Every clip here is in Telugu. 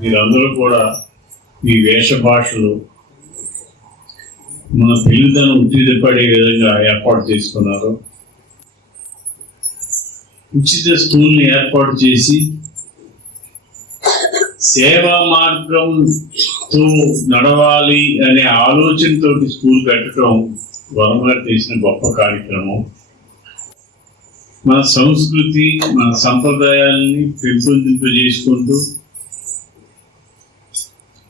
మీరందరూ కూడా మీ వేష భాషలు మన పిల్లలను ఉత్తేజపడే విధంగా ఏర్పాటు చేసుకున్నారు. ఉచిత స్కూల్ని ఏర్పాటు చేసి సేవా మార్గంతో నడవాలి అనే ఆలోచనతో స్కూల్ పెట్టడం వర్మ గారు చేసిన గొప్ప కార్యక్రమం. మన సంస్కృతి, మన సంప్రదాయాలని పెంపొందింపజేసుకుంటూ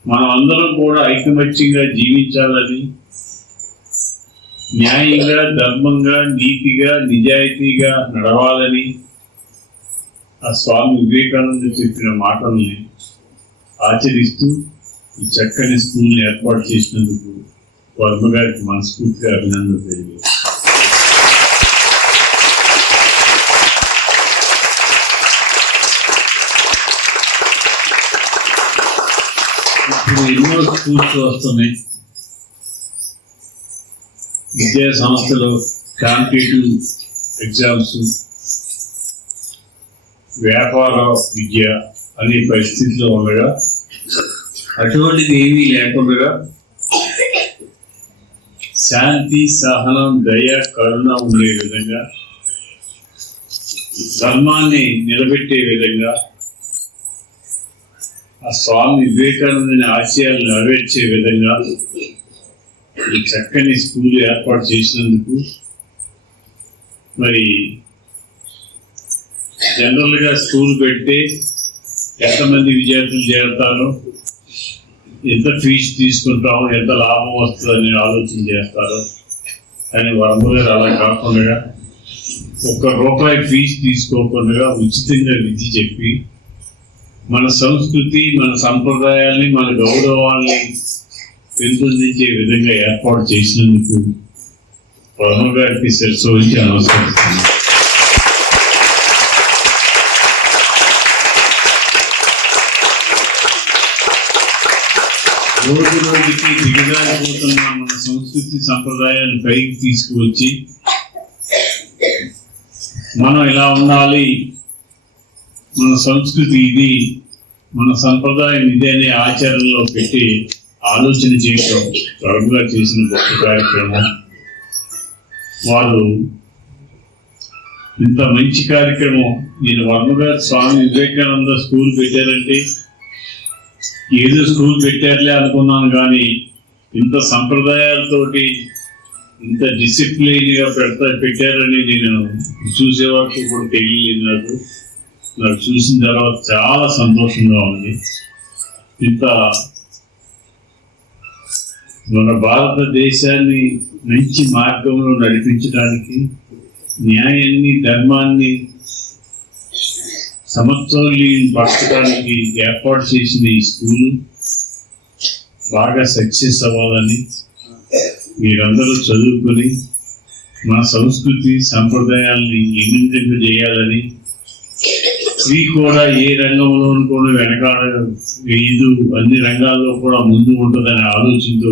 మనం అందరం కూడా ఐకమత్యంగా జీవించాలని, న్యాయంగా, ధర్మంగా, నీతిగా, నిజాయితీగా నడవాలని ఆ స్వామి వివేకానంద చెప్పిన మాటల్ని ఆచరిస్తూ ఈ చక్కని స్కూల్ని ఏర్పాటు చేసినందుకు వర్మ గారికి మనస్ఫూర్తిగా అభినందనలు తెలియజేస్తాను. ఇప్పుడు ఎన్నో స్కూల్స్ వస్తున్నాయి. విద్యా సంస్థలు కాంపిటేటివ్ ఎగ్జామ్స్, వ్యాపార విద్య అనే పరిస్థితిలో ఉండగా అటువంటిది ఏమీ లేకుండా శాంతి, సహనం, దయ, కరుణ ఉండే విధంగా, ధర్మాన్ని నిలబెట్టే విధంగా, ఆ స్వామి వివేకానందని ఆశయాలు నెరవేర్చే విధంగా ఈ చక్కని స్కూల్ ఏర్పాటు చేసినందుకు, మరి జనరల్గా స్కూల్ పెడితే ఎంతమంది విద్యార్థులు చేరతారో, ఎంత ఫీజు తీసుకుంటామో, ఎంత లాభం వస్తుందని ఆలోచన చేస్తారో, కానీ వర్మ గారు అలా కాకుండా ₹1 ఫీజు తీసుకోకుండా ఉచితంగా విద్య చెప్పి మన సంస్కృతి, మన సంప్రదాయాల్ని, మన గౌరవాల్ని పెంపొందించే విధంగా ఏర్పాటు చేసినందుకు వర్మ గారికి శిరస్సు వచ్చి నమస్కరిస్తున్నాను. రోజు రోజుకి దిగజారిపోతున్న మన సంస్కృతి సంప్రదాయాన్ని పైకి తీసుకువచ్చి మనం ఇలా ఉండాలి, మన సంస్కృతి ఇది, మన సంప్రదాయం ఇదే అనే ఆచరణలో పెట్టి ఆలోచన చేయడం త్వరగా చేసిన గొప్ప కార్యక్రమం. వారు ఇంత మంచి కార్యక్రమం, నేను వర్మ గారు స్వామి వివేకానంద స్కూల్ పెట్టారంటే ఏదో స్కూల్ పెట్టారులే అనుకున్నాను, కానీ ఇంత సంప్రదాయాలతోటి ఇంత డిసిప్లిన్గా పెట్టారని నేను చూసేవారికి కూడా తెలియలేదు. నాకు చూసిన తర్వాత చాలా సంతోషంగా ఉంది. ఇంత మన భారతదేశాన్ని మంచి మార్గంలో నడిపించడానికి, న్యాయాన్ని, ధర్మాన్ని సమతుల్యపరచడానికి ఏర్పాటు చేసిన ఈ స్కూలు బాగా సక్సెస్ అవ్వాలని, మీరందరూ చదువుకొని మన సంస్కృతి సంప్రదాయాల్ని చేయాలని, స్త్రీ కూడా ఏ రంగంలోనూ కూడా వెనకాడ వేయదు, అన్ని రంగాల్లో కూడా ముందు ఉంటుందనే ఆలోచనతో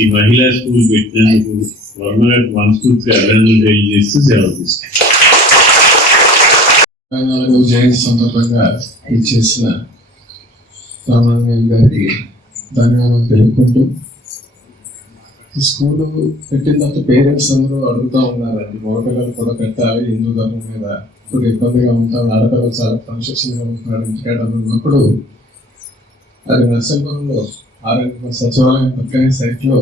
ఈ మహిళా స్కూల్ పెట్టినందుకు వర్మ గారికి మనస్ఫూర్తిగా అభినందనలు తెలియజేస్తూ సెలవు తీసుకుంటాం. జయంతి సందర్భంగా ఇచ్చేసిన రామాంజనేయులు గారికి ధన్యవాదాలు తెలుపుకుంటూ, ఈ స్కూలు పెట్టిన తర్వాత పేరెంట్స్ అందరూ అడుగుతూ ఉన్నారండి, మగపిల్లలు కూడా పెట్టాలి, హిందూ ధర్మం మీద ఇప్పుడు ఇబ్బందిగా ఉంటారు, ఆడపిల్లలు చాలా క్రమశిక్షణగా ఉంటున్నారు ఇంటికాడ ఉన్నప్పుడు అది నర్సింపురంలో సచివాలయం పక్కనే సైట్లో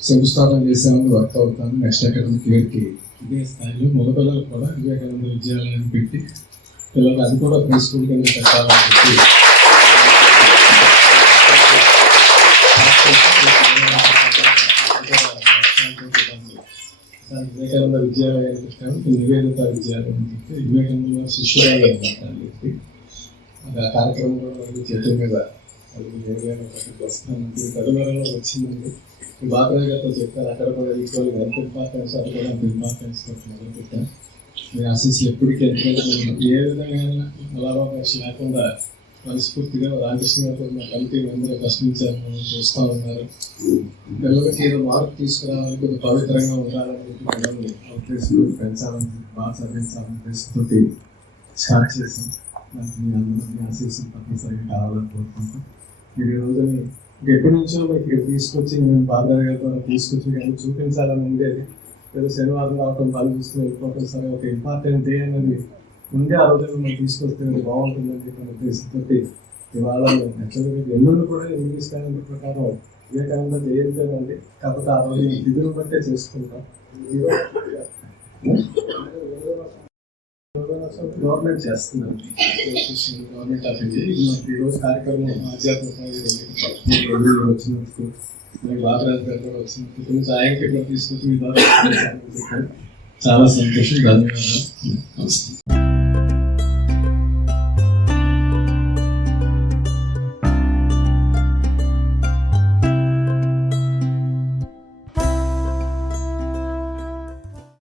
శంకుస్థాపన చేసేవాళ్ళు వర్క్ అవుతాను. నెక్స్ట్ అకాడమిక్ ఇయర్కి ఇదే స్థాయిలో మగపిల్లలు కూడా వివేకానంద విద్యాలయాన్ని పెట్టి పిల్లలు అది కూడా ప్రీ స్కూల్ కింద పెట్టాలని చెప్పి వివేకానంద విద్యాలయాన్ని పెట్టాము. నివేదిత విద్యాలయం చెప్పి వివేకానంద శిష్యురాలు అని చెప్పి ఆ కార్యక్రమం కూడా చెట్టు మీద వస్తాను తదుమరంలో వచ్చిందండి. బాబాయ్ గారితో చెప్పారు, అక్కడ కూడా ఈక్వల్ హెల్త్ ఇంపార్టెన్స్, అది కూడా ఇంపార్టెన్స్ పెట్టాను. నేను అసలు ఎప్పటికీ ఏ విధంగా అలాభాపేక్ష లేకుండా మనస్ఫూర్తిగా రామకృష్ణ గారు మా కమిటీ మెంబర్ ప్రశ్నించాలని చూస్తూ ఉన్నారు. పిల్లలకి ఏదో మార్పు తీసుకురావాలని, కొద్దిగా పవిత్రంగా ఉండాలని పిల్లల్ని ఉద్దేశంతో పెంచాలని, బాగా చదివించాలని ఉద్దేశంతో స్టార్ట్ చేశాం. నాకు మీ అందరూ మీ ఆశీస్సులు తప్పనిసరిగా కావాలని కోరుకుంటాం. మీరు ఈ రోజుని ఎప్పటి నుంచో మీకు ఇక్కడ తీసుకొచ్చి మేము బాబా గారితో తీసుకొచ్చి కానీ చూపించాలని ఉండేది. ఏదో శనివారం రావటం పని చూసుకుని వెళ్ళిపోవటం సరే ఒక ఇంపార్టెంట్ డే అనేది ఉండే ఆ రోజుల్లో మనం తీసుకొస్తే బాగుంటుందని చెప్పిన ఉద్దేశంతో ఇవాళ యాక్చువల్గా ఎల్లుండి కూడా ఇంగ్లీష్ క్యాలెండర్ ప్రకారం వివేకానంద జయంతి, కాకపోతే ఆ రోజు విధులు బట్టే చేసుకుంటాం. గవర్నమెంట్ చేస్తున్నారు, గవర్నమెంట్ ఆఫ్ ఇండియా. మనకి ఈరోజు కార్యక్రమం ఆధ్యాత్మికంగా వచ్చినందుకు బాలరాజు గారు కూడా వచ్చినందుకు కొంచెం ఆయనకి కూడా తీసుకొచ్చి మీ ద్వారా చాలా సంతోషం. ధన్యవాదాలు. నమస్తే.